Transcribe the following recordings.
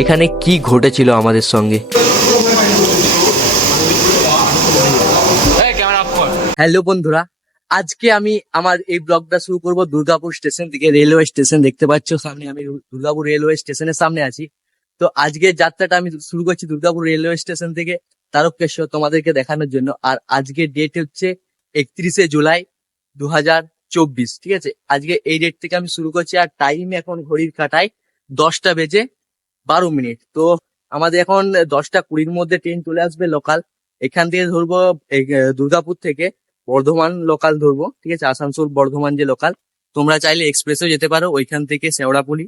এখানে কি ঘটেছিল আমাদের সঙ্গে? হ্যালো বন্ধুরা, আজকে আমি আমার এই ব্লগটা শুরু করব দুর্গাপুর স্টেশন থেকে রেলওয়ে স্টেশন। দেখতে পাচ্ছ সামনে আমি দুর্গাপুর রেলওয়ে স্টেশনের সামনে আছি। তো আজকে যাত্রাটা আমি শুরু করছি দুর্গাপুর রেলওয়ে স্টেশন থেকে তারকেশ্বর তোমাদেরকে দেখানোর জন্য। আর আজকে ডেট হচ্ছে একত্রিশে জুলাই দু ঠিক আছে? আজকে এই ডেট থেকে আমি শুরু করছি। আর টাইম এখন ঘড়ির কাটায় দশটা বেজে বারো মিনিট। তো আমাদের এখন দশটা কুড়ির মধ্যে ট্রেন চলে আসবে লোকাল এখান থেকে ধরবো দুর্গাপুর থেকে বর্ধমান লোকাল ধরবো, ঠিক আছে? আসানসোল, বর্ধমান যে লোকাল তোমরা চাইলে এক্সপ্রেসও যেতে পারো, ওইখান থেকে শেওড়াপুলি।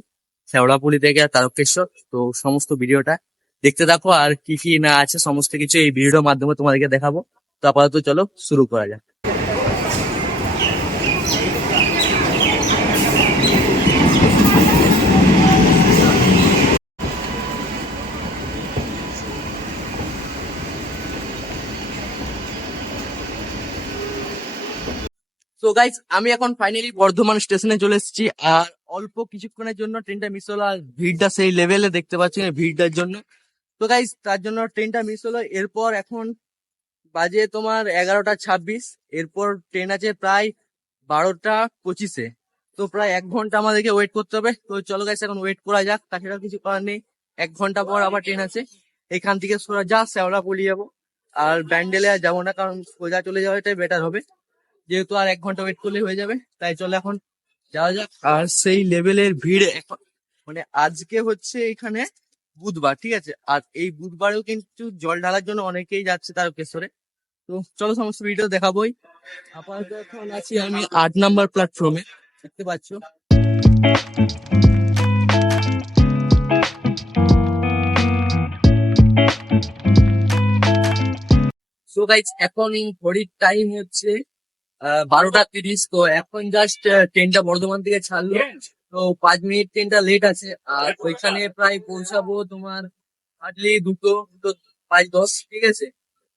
শেওড়াপুলি থেকে তারকেশ্বর। তো সমস্ত ভিডিওটা দেখতে থাকো, আর কি কি না আছে, সমস্ত কিছু এই ভিডিওর মাধ্যমে তোমাদেরকে দেখাবো। তো আপাতত চলো, শুরু করা যাক। তো গাইস আমি এখন ফাইনালি বর্ধমান স্টেশনে চলে এসেছি। আর অল্প কিছুক্ষণের জন্য ট্রেনটা মিস হলো আর ভিড়টা সেই লেভেলে দেখতে পাচ্ছি না ভিড়টার জন্য। তো গাইস তার জন্য ট্রেনটা মিস হলো। এরপর এখন বাজে তোমার এগারোটা ছাব্বিশ। এরপর ট্রেন আছে প্রায় বারোটা পঁচিশে। তো প্রায় এক ঘণ্টা আমাদেরকে ওয়েট করতে হবে। তো চলো গাইস এখন ওয়েট করা যাক। তাছাড়া কিছু করার নেই। এক ঘণ্টা পর আবার ট্রেন আছে। এখান থেকে সোজা যা শ্যাওড়া পলি যাব। আর ব্যান্ডেলে আর যাব না, কারণ সোজা চলে যাওয়াটাই বেটার হবে। যেহেতু আর এক ঘণ্টা ওয়েট করলে হয়ে যাবে, তাই চলো এখন যাওয়া যাক। আর সেই লেভেলের ভিড় এখন মানে আজকে হচ্ছে এখানে বুধবার, ঠিক আছে? আর এই বুধবারেও কিন্তু জল ঢালার জন্য অনেকেই যাচ্ছে তারকেশ্বরে। তো চলো সমস্ত ভিডিও দেখাবোই। আপাতত এখন আছি আমি আট নাম্বার প্ল্যাটফর্মে দেখতে পাচ্ছ? সো গাইজ এখন ঘড়ির টাইম হচ্ছে বারোটা তিরিশ তো এখন জাস্ট ট্রেনটা বর্ধমান থেকে ছাড়লো। তো পাঁচ মিনিট ট্রেনটা লেট আছে। আর ওইখানে প্রায় পৌঁছাবো তোমার হার্ডলি দুটো দুটো পাঁচ দশ ঠিক আছে?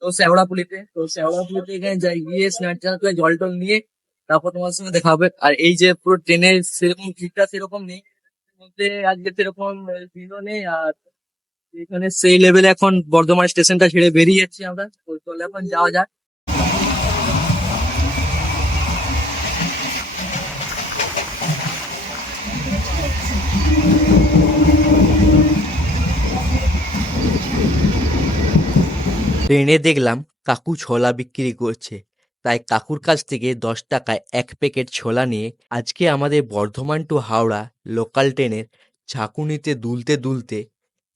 তো শ্যাওড়াপুলিতে তো শ্যাওড়াপুলিতে এখানে যাই গিয়ে স্নান টান করে জল টল নিয়ে তারপর তোমার সঙ্গে দেখা হবে। আর এই যে পুরো ট্রেনের সেরকম ভিড়টা সেরকম নেই। মধ্যে আজকে সেরকম ভিড়ও নেই। আর এখানে সেই লেভেলে এখন বর্ধমান স্টেশনটা ছেড়ে বেরিয়ে যাচ্ছি আমরা। তো এখন যাওয়া যাক। ট্রেনে দেখলাম কাকু ছোলা বিক্রি করছে। তাই কাকুর কাছ থেকে দশ টাকায় এক প্যাকেট ছোলা নিয়ে আজকে আমাদের বর্ধমান টু হাওড়া লোকাল ট্রেনের ঝাঁকুনিতে দুলতে দুলতে,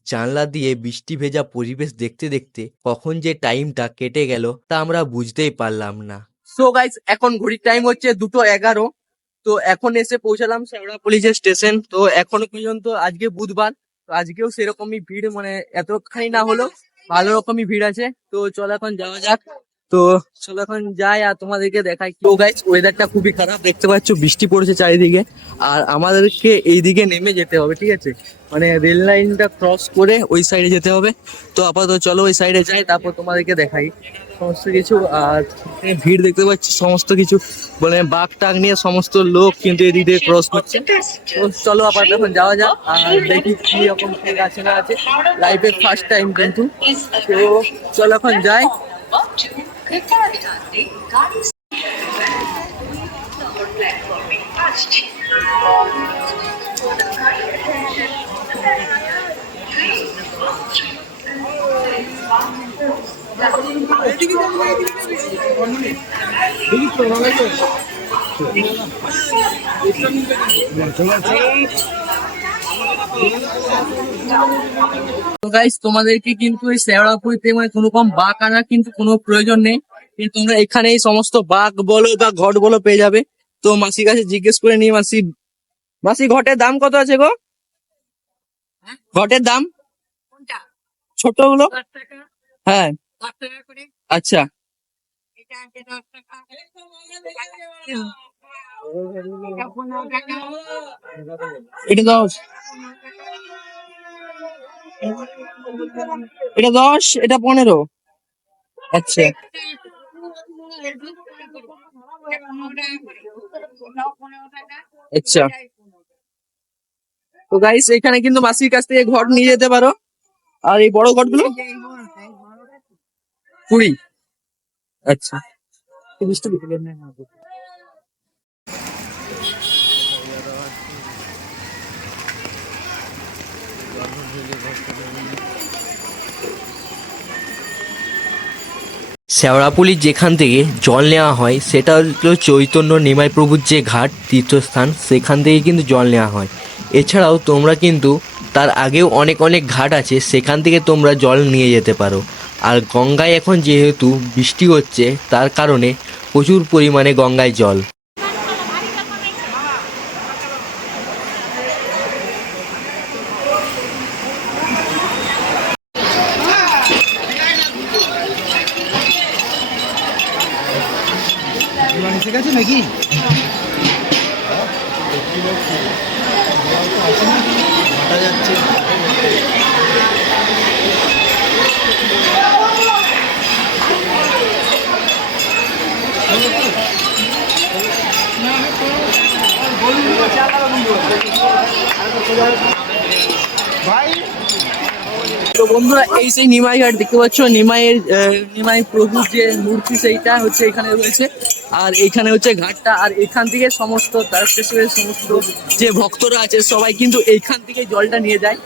জানলা দিয়ে বৃষ্টি ভেজা পরিবেশ দেখতে দেখতে কখন যে টাইমটা কেটে গেল তা আমরা বুঝতেই পারলাম না। সো গাইস এখন ঘড়ির টাইম হচ্ছে দুটো এগারো। তো এখন এসে পৌঁছালাম শেওড়াপল্লি যে স্টেশন। তো এখনও পর্যন্ত আজকে বুধবার, তো আজকেও সেরকমই ভিড় মানে এতখানি না হলো ভালো রকমই ভিড় আছে। তো চল এখন যাওয়া যাক। তো চলো এখন যাই আর তোমাদেরকে দেখাই। তো গাইস ওয়েদারটা খুবই খারাপ। দেখতে পাচ্ছ, বৃষ্টি পড়ছে চারিদিকে। আর আমাদেরকে এইদিকে নেমে যেতে হবে, ঠিক আছে? মানে রেল লাইনটা ক্রস করে ওই সাইডে যেতে হবে। তো আপাতত চলো ওই সাইডে যাই, তারপর তোমাদেরকে দেখাই। সমস্ত কিছু, আর ভিড় দেখতে পাচ্ছি, সমস্ত কিছু। মানে বাঘ টাক নিয়ে সমস্ত লোক কিন্তু এদিক দিয়ে ক্রস করছে। তো চলো আপাতত এখন যাওয়া যাক, আর দেখি কি রকম আছে না আছে। লাইফে ফার্স্ট টাইম কিন্তু। তো চলো এখন যাই। ভেতরামি কান্তে গাড়ি প্ল্যাটফর্মে আসছে চলো চলো তো গাইস তোমাদেরকে কিন্তু এই শেওড়াপুরিতে মানে কোনো রকম বাঘ আনার কিন্তু কোনো প্রয়োজন নেই। কিন্তু তোমরা এখানে এই সমস্ত বাঘ বলো বা ঘট বলো পেয়ে যাবে। তো মাসির কাছে জিজ্ঞেস করে নিই মাসি মাসি ঘটের দাম কত আছে গো? ঘটের দাম? ছোটগুলো হ্যাঁ। আচ্ছা। এটা দশ। এটা দশ, এটা পনেরো। আচ্ছা। আচ্ছা। তো গাইস এখানে কিন্তু মাসির কাছ থেকে ঘর নিয়ে যেতে পারো। আর এই বড় কি? কুড়ি। আচ্ছা। শেওড়াপুলির যেখান থেকে জল নেওয়া হয়, সেটা হলো চৈতন্য নিমাই প্রভুর যে ঘাট, তীর্থস্থান, সেখান থেকে কিন্তু জল নেওয়া হয়। এছাড়াও তোমরা কিন্তু তার আগেও অনেক অনেক ঘাট আছে, সেখান থেকে তোমরা জল নিয়ে যেতে পারো। আর গঙ্গায় এখন যেহেতু বৃষ্টি হচ্ছে, তার কারণে প্রচুর পরিমাণে গঙ্গায় জল। ঠিক আছে নাকি? তো বন্ধুরা, এই সেই নিমাই ঘাট দেখতে পাচ্ছ। নিমাইয়ের নিমাই প্রভুর যে মূর্তি, সেইটা হচ্ছে এখানে রয়েছে। আর এখানে হচ্ছে ঘাটটা, আর এখান থেকে সমস্ত তারকেশ্বরের সমস্ত যে ভক্তরা আছে, সবাই কিন্তু এইখান থেকে জলটা নিয়ে যায়।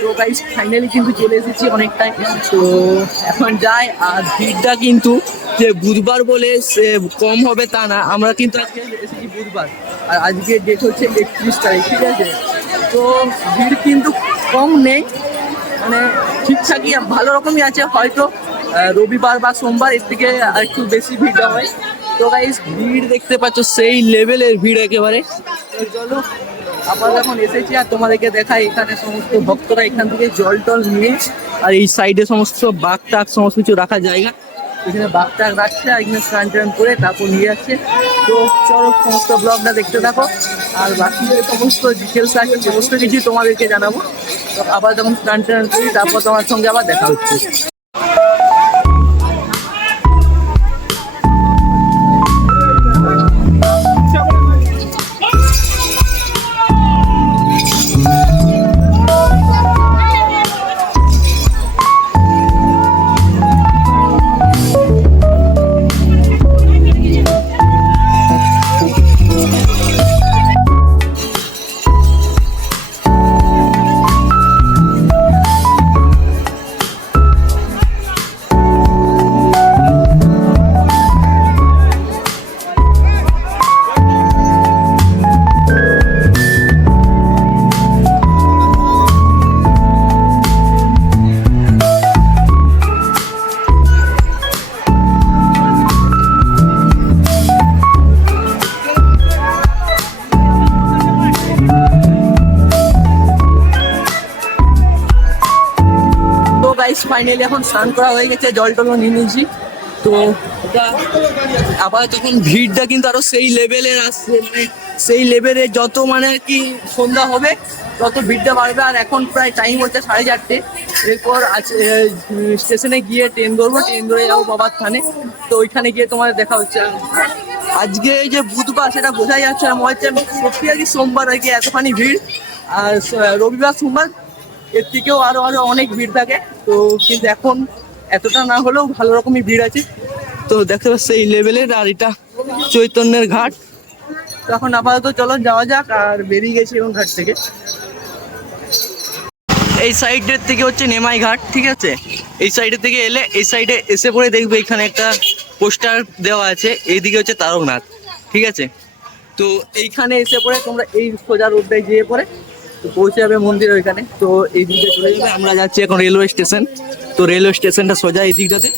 তো গাইস ফাইনালি কিন্তু চলে এসেছি অনেকটাই। তো এখন যাই, আর ভিড়টা কিন্তু যে বুধবার বলে সে কম হবে তা না, আমরা কিন্তু আজকে এসেছি বুধবার। আর আজকে ডেট হচ্ছে একত্রিশ তারিখ, ঠিক আছে? তো ভিড় কিন্তু কম নেই মানে ঠিকঠাকই, ভালো রকমই আছে। হয়তো রবিবার বা সোমবার এর থেকে একটু বেশি ভিড় হয়। তো গাইস ভিড় দেখতে পাচ্ছ, সেই লেভেলের ভিড় একেবারে। চলো, আবার এখন এসেছি আর তোমাদেরকে দেখাই এখানে সমস্ত ভক্তরা এখান থেকে জল টল নিয়ে আর এই সাইডে সমস্ত বাঘ টাক সমস্ত কিছু রাখা জায়গা। এখানে বাঘ টাক রাখছে আর এখানে স্নান টান করে তারপর নিয়ে যাচ্ছে তো চলো, সমস্ত ব্লগটা দেখতে থাকো। আর বাকি সমস্ত ডিটেলস আছে, সমস্ত কিছুই তোমাদেরকে জানাব। আবার যখন স্নান টান করি, তারপর তোমার সঙ্গে আবার দেখা হচ্ছে। ফাইনালি এখন স্নান করা হয়ে গেছে, জল টল নিয়ে নিয়েছি। তো এটা আবার তখন ভিড়টা কিন্তু আরও সেই লেভেলের আসছে মানে সেই লেভেলে যত মানে আর কি সন্ধ্যা হবে, তত ভিড়টা বাড়বে। আর এখন প্রায় টাইম হচ্ছে সাড়ে চারটে। এরপর স্টেশনে গিয়ে ট্রেন ধরবো ট্রেন ধরে যাব বাবার থানে। তো ওইখানে গিয়ে তোমার দেখা হচ্ছে। আজকে এই যে বুধবার সেটা বোঝাই যাচ্ছে না, মনে হচ্ছে সত্যি আর কি সোমবার আর কি এতখানি ভিড়। আর রবিবার, সোমবার, এর থেকেও আরও আরও অনেক ভিড় থাকে। তো কিন্তু এখন এতটা না হলেও ভালো রকমই ভিড় আছে। তো দেখতে পাচ্ছি এই লেভেলের আর এটা চৈতন্যের ঘাট। তো এখন আপাতত চলো যাওয়া যাক আর বেরিয়ে গেছি এখন ঘাট থেকে। এই সাইডের থেকে হচ্ছে নেমাই ঘাট, ঠিক আছে? এই সাইডের থেকে এলে এই সাইডে এসে পরে দেখবে এখানে একটা পোস্টার দেওয়া আছে, এইদিকে হচ্ছে তারকনাথ, ঠিক আছে? তো এইখানে এসে পরে তোমরা এই সোজা রোডটায় যেয়ে পরে তো পৌঁছে যাবে মন্দির ওইখানে। তো এই দিকে চলে যাবে। আমরা যাচ্ছি এখন রেলওয়ে স্টেশন তো রেলওয়ে স্টেশনটা সোজা এই দিকটাতে।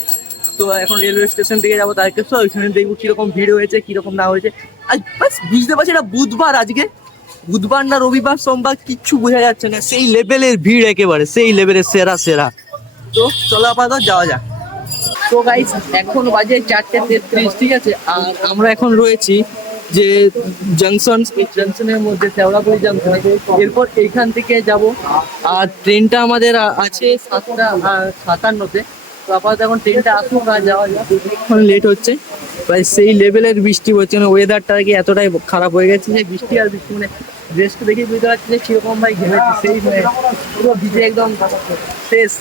তো এখন রেলওয়ে স্টেশন থেকে যাব তারকেশ্বর। ওইখানে দেখব কীরকম ভিড় হয়েছে, কীরকম না হয়েছে। আজ বাস, বুঝতে পারছি এটা বুধবার আজকে। বুধবার না রবিবার, সোমবার কিচ্ছু বোঝা যাচ্ছে না। সেই লেভেলের ভিড় একেবারে, সেই লেভেলের সেরা সেরা। তো চলো আপাতত যাওয়া যাক। তো গাইস এখন বাজে চারটে তেত্রিশ, ঠিক আছে? আর আমরা এখন রয়েছি যে জংশন জংশনের মধ্যে শেওড়াপুরি জংশন এরপর এইখান থেকে যাব। আর ট্রেনটা আমাদের আছে সাতটা সাতান্নতে। তো আপাতত এখন ট্রেনটা আসুক আর যাওয়া যাক। লেট হচ্ছে। প্রায় সেই লেভেলের বৃষ্টি হচ্ছে মানে ওয়েদারটা কি এতটাই খারাপ হয়ে গেছে যে বৃষ্টি আর বৃষ্টি মানে ড্রেসটা দেখে বুঝতে পারছি যে কীরকম ভাই ঘেমেছি। সেই মানে পুরো ভিজে একদম শেষ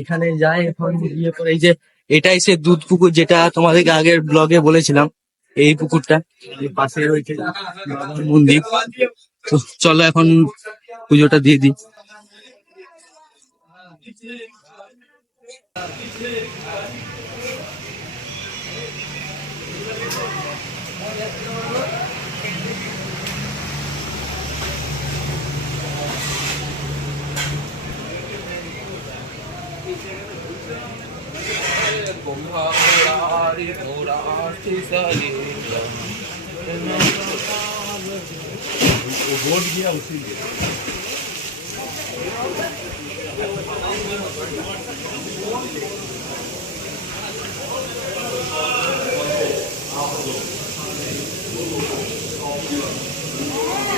এখানে যায় এখন গিয়ে পরে এই যে এটাই সে দুধ পুকুর যেটা তোমাদেরকে আগের ব্লগে বলেছিলাম, এই পুকুরটা। পাশে রয়েছে মন্দির। তো চলো এখন পুজোটা দিয়ে দিই।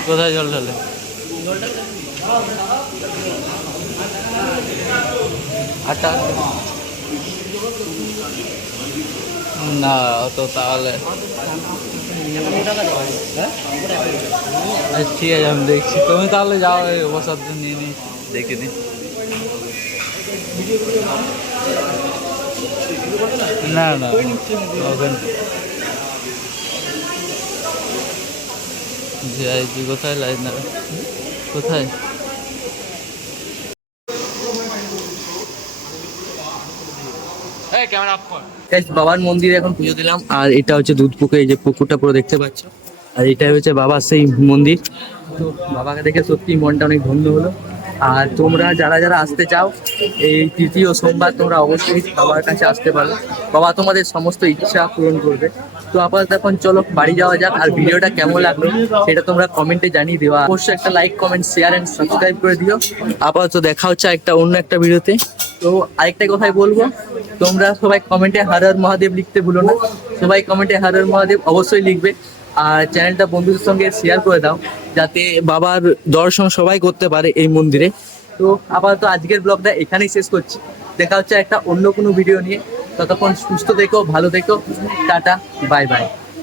কোথায় জল ঢালে? আটা। না তো তাহলে। আচ্ছা, ঠিক আছে আমি দেখছি। তুমি তাহলে যাও এই ওষুধ নিয়ে নি দেখে নি না না। ওখানে যাই তুই কোথায়? লাইন না কোথায়? বাবার মন্দিরে এখন পুজো দিলাম, আর এটা হচ্ছে দুধ পুকুর, এই যে পুকুরটা পুরো দেখতে পাচ্ছ। আর এটাই হচ্ছে বাবার সেই মন্দির। তো বাবাকে দেখে সত্যি মনটা অনেক ধন্য হলো। আর তোমরা যারা যারা আসতে চাও, এই তৃতীয় সোমবার তোমরা অবশ্যই বাবার কাছে আসতে পারো। বাবা তোমাদের সমস্ত ইচ্ছা পূরণ করবে। তো আপাতত এখন চলো, বাড়ি যাওয়া যাক, আর ভিডিওটা কেমন লাগল সেটা তোমরা কমেন্টে জানিয়ে দিও। অবশ্যই একটা like comment share and subscribe করে দিও। আপাতত দেখা হচ্ছে একটা অন্য একটা ভিডিওতে তো আরেকটা কথাই বলব তোমরা সবাই কমেন্টে হর হর মহাদেব লিখতে ভুলো না। সবাই কমেন্টে হর হর মহাদেব অবশ্যই লিখবে। আর চ্যানেলটা বন্ধুদের সঙ্গে শেয়ার করে দাও, যাতে বাবার দর্শন সবাই করতে পারে এই মন্দিরে। তো আপাতত আজকের ব্লগটা এখানেই শেষ করছি। দেখা হচ্ছে একটা অন্য কোনো ভিডিও নিয়ে। ততক্ষণ সুস্থ দেখো ভালো দেখো টাটা বাই বাই